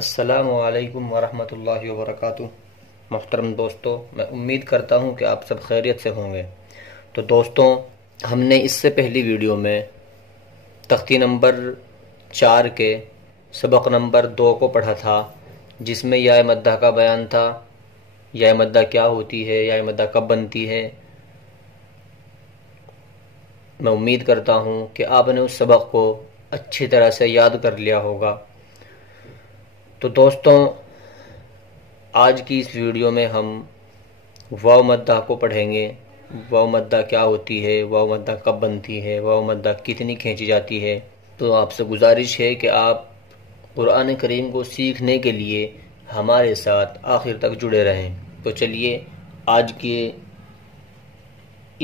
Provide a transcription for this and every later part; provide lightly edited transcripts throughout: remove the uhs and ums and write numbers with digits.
السلام علیکم ورحمۃ اللہ وبرکاتہ۔ محترم دوستو، میں امید کرتا ہوں کہ آپ سب خیریت سے ہوں گے۔ تو دوستوں، ہم نے اس سے پہلی ویڈیو میں تختی نمبر 4 کے سبق نمبر 2 کو پڑھا تھا، جس میں یا مدہ کا بیان تھا۔ یا مدہ کیا ہوتی ہے، یا مدہ کب بنتی ہے۔ میں امید کرتا ہوں کہ آپ نے اس سبق کو اچھی طرح سے یاد کر لیا ہوگا۔ تو دوستوں، آج کی اس ویڈیو میں ہم واو مدہ کو پڑھیں گے۔ واو مدہ کیا ہوتی ہے، واو مدہ کب بنتی ہے، واو مدہ کتنی کھینچی جاتی ہے۔ تو آپ سے گزارش ہے کہ آپ قرآن کریم کو سیکھنے کے لیے ہمارے ساتھ آخر تک جڑے رہیں۔ تو چلیے آج کے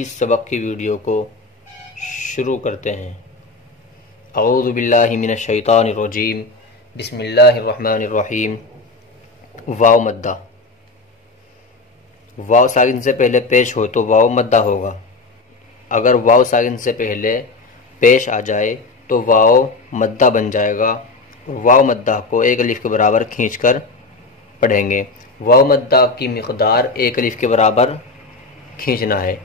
اس سبق کی ویڈیو کو شروع کرتے ہیں۔ اعوذ باللہ من الشیطان الرجیم، بسم اللہ الرحمن الرحیم۔ واو مدہ، واو ساکن سے پہلے پیش ہو تو واو مدہ ہوگا۔ اگر واو ساکن سے پہلے پیش آ جائے تو واو مدہ بن جائے گا۔ واو مدہ کو ایک الف کے برابر کھینچ کر پڑھیں گے۔ واو مدہ کی مقدار ایک الف کے برابر کھینچنا ہے۔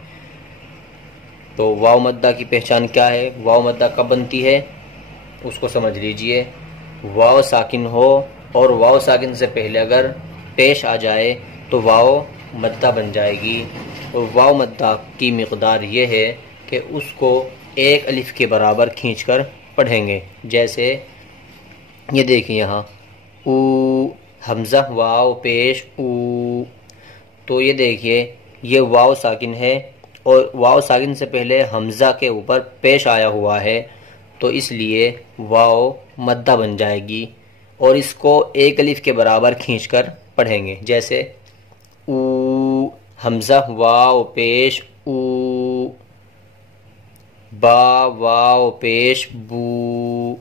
تو واو مدہ کی پہچان کیا ہے، واو مدہ کب بنتی ہے، اس کو سمجھ لیجئے۔ واو ساکن ہو اور واو ساکن سے پہلے اگر پیش آ جائے تو واو مدہ بن جائے گی۔ اور واو مدہ کی مقدار یہ ہے کہ اس کو ایک الف کے برابر کھینچ کر پڑھیں گے۔ جیسے یہ دیکھیں یہاں او، حمزہ واو پیش او۔ تو یہ دیکھیے یہ واو ساکن ہے اور واو ساکن سے پہلے حمزہ کے اوپر پیش آیا ہوا ہے، تو اس لیے واو مدہ بن جائے گی اور اس کو ایک الف کے برابر کھینچ کر پڑھیں گے۔ جیسے او، حمزہ واو پیش او، با واو پیش بو۔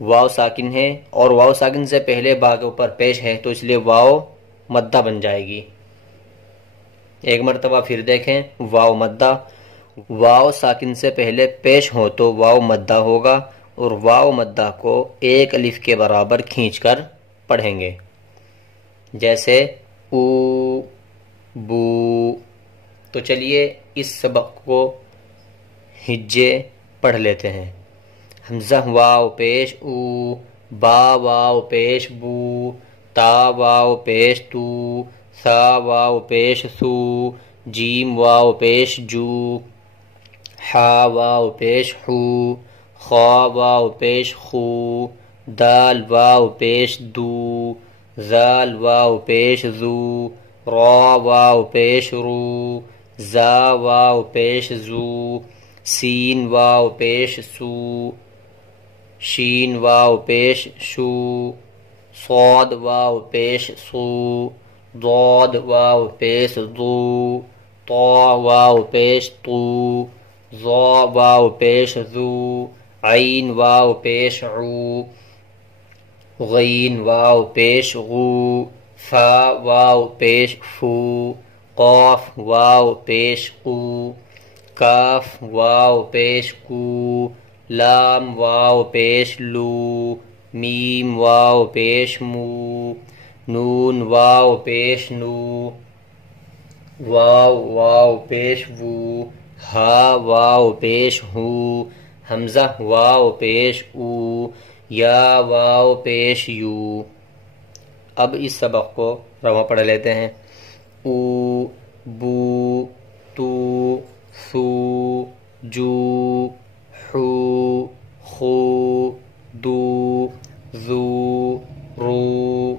واو ساکن ہے اور واو ساکن سے پہلے با کے اوپر پیش ہے، تو اس لیے واو مدہ بن جائے گی۔ ایک مرتبہ پھر دیکھیں، واو مدہ، واو ساکن سے پہلے پیش ہو تو واو مدہ ہوگا اور واو مدہ کو ایک الف کے برابر کھینچ کر پڑھیں گے۔ جیسے او، بو۔ تو چلیے اس سبق کو ہجے پڑھ لیتے ہیں۔ حمزہ واو پیش او، با واو پیش بو، تا واو پیش تو، ثا واو پیش ثو، جیم واو پیش جو، حا واو پیش حو، خا واو پیش خو، دال واو پیش دو، ذال واو پیش ذو، را واو پیش رو، زا واو پیش زو، سین واو پیش سو، شین واو پیش شو، صاد واو پیش سو، ضاد واو پیش ضو، طا واو پیش طو، ظا واو پیش ذو، عین واو پیش عو، غین واو پیش غو، فا واو پیش فو، قاف واو پیش قو، کاف واو پیش کو، لام واو پیش لو، میم واو پیش مو، نون واو پیش نو، واو واو پیش وو، ہا واو پیش ہو، حمزہ واو پیش او، یا واو پیش یو۔ اب اس سبق کو رواں پڑھ لیتے ہیں۔ او، بو، تو، ثو، جو، حو، خو، دو، ذو، رو،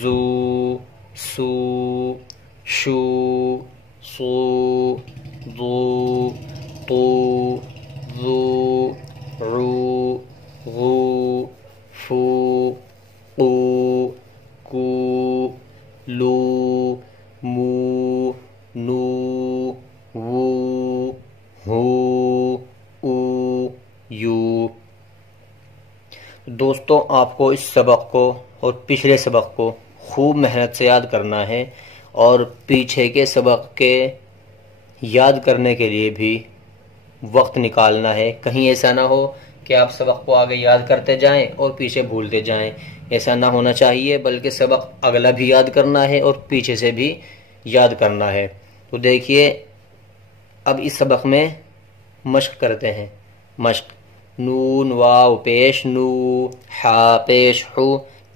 زو، سو، شو، صو، ضو، طو، ذو، عو، غو، فو، قو، کو، لو، مو، نو، وو، ہو، او، یو۔ دوستوں، آپ کو اس سبق کو اور پچھلے سبق کو خوب محنت سے یاد کرنا ہے اور پیچھے کے سبق کے یاد کرنے کے لیے بھی وقت نکالنا ہے۔ کہیں ایسا نہ ہو کہ آپ سبق کو آگے یاد کرتے جائیں اور پیچھے بھولتے جائیں، ایسا نہ ہونا چاہیے، بلکہ سبق اگلا بھی یاد کرنا ہے اور پیچھے سے بھی یاد کرنا ہے۔ تو دیکھیے اب اس سبق میں مشق کرتے ہیں۔ مشق: نون واو پیش نو، حا پیش حو،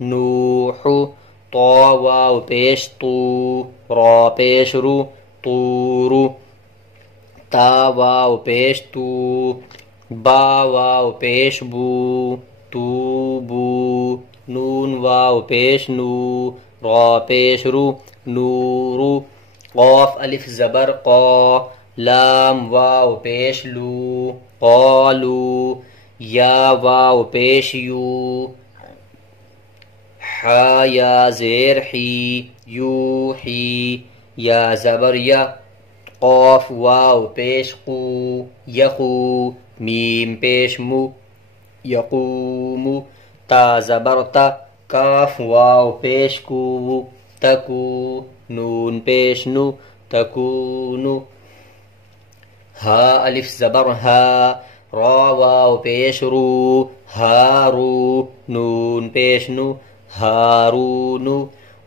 نوح، طا واو پیش طو، را پیش رو، طور، تا واو پیش تو، با واو پیش بو، توبو، نون واو پیش نو، را پیش رو، نورو، قاف الف زبر قا، لام واو پیش لو، قالو، یا واو پیش یو، حا یا زیر حی، یوحی، یا زبر یا، قاف واو پیش قو، یقو، میم پیش مو، یقوم، تا زبر تا، کاف واو پیش کو، تکو، نون پیش نو، تکونو، ہا الف زبر ہا، را واو پیش رو، ہارو، نون پیش نو، ہارونو،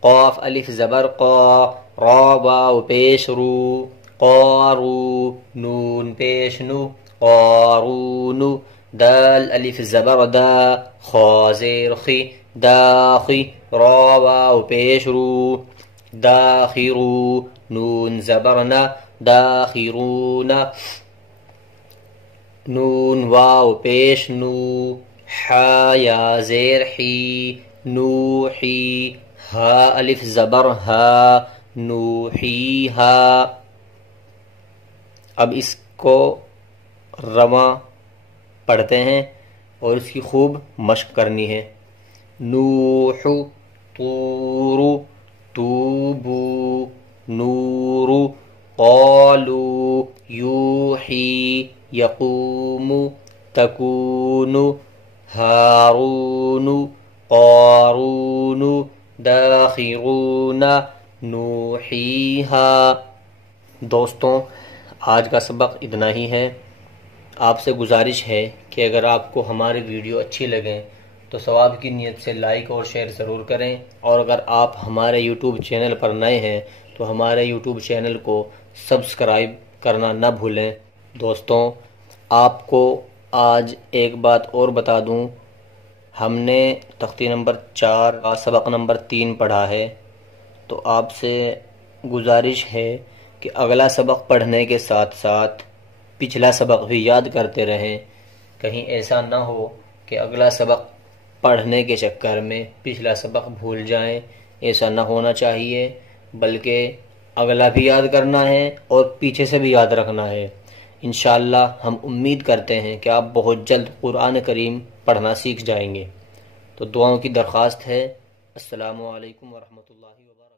قاف الف زبر قا، را واو پیش رو، قارو، نون پیش نو، قارونو، دال الف زبر دا، خا زیر خی، داخی، را واو پیش رو، داخرو، نون زبر نا، داخرون، نون واو پیش نو، حا یا زیر حی، نوحی، ہا الف زبر ہا، نوحیہا۔ اب اس کو رواں پڑھتے ہیں اور اس کی خوب مشق کرنی ہے۔ نوح، طور، توبو، نور، قالو، یوحی، یقوم، تکون، ہارون، قارون، داخرون، نوحیہا۔ دوستوں آج کا سبق اتنا ہی ہے۔ آپ سے گزارش ہے کہ اگر آپ کو ہماری ویڈیو اچھی لگیں تو ثواب کی نیت سے لائک اور شیئر ضرور کریں، اور اگر آپ ہمارے یوٹیوب چینل پر نئے ہیں تو ہمارے یوٹیوب چینل کو سبسکرائب کرنا نہ بھولیں۔ دوستوں آپ کو آج ایک بات اور بتا دوں، ہم نے تختی نمبر 4 کا سبق نمبر 3 پڑھا ہے، تو آپ سے گزارش ہے کہ اگلا سبق پڑھنے کے ساتھ ساتھ پچھلا سبق بھی یاد کرتے رہیں، کہیں ایسا نہ ہو کہ اگلا سبق پڑھنے کے چکر میں پچھلا سبق بھول جائیں۔ ایسا نہ ہونا چاہیے، بلکہ اگلا بھی یاد کرنا ہے اور پیچھے سے بھی یاد رکھنا ہے۔ انشاءاللہ ہم امید کرتے ہیں کہ آپ بہت جلد قرآن کریم پڑھنا سیکھ جائیں گے۔ تو دعاؤں کی درخواست ہے۔ السلام علیکم ورحمۃ اللہ وبرکاتہ۔